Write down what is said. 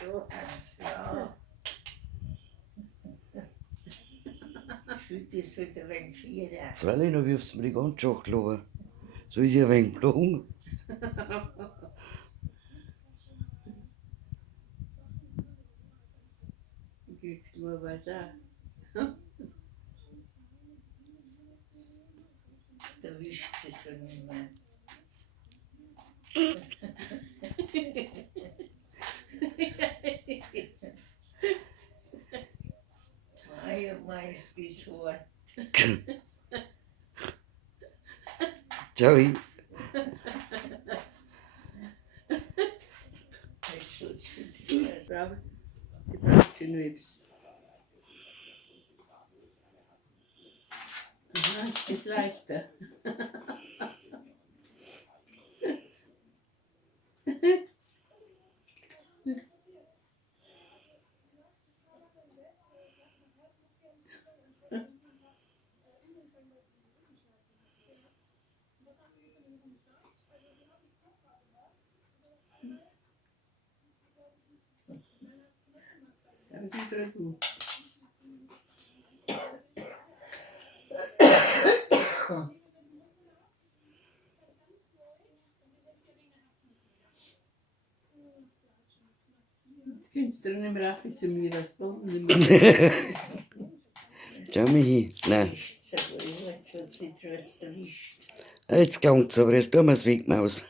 Du Hans, ja. Heute sollte wenn vier. Fräulein, da wirfst du mir die ganze Schachtel runter. Soll ich ein wenig blauen? Geht's nur weiter. Da wischt sie so nicht mehr. Mei, ist das hart. Ciao. Jetzt schaut sie die braucht schon etwas. Aha, ist leichter. Aber die gerade gut. Jetzt kannst du nicht mehr rauf zu mir, was Bomben Schau mich hin. Nein, Jetzt wird es wieder was erwischt. jetzt gang's, aber jetzt tun wir es weg, Maus.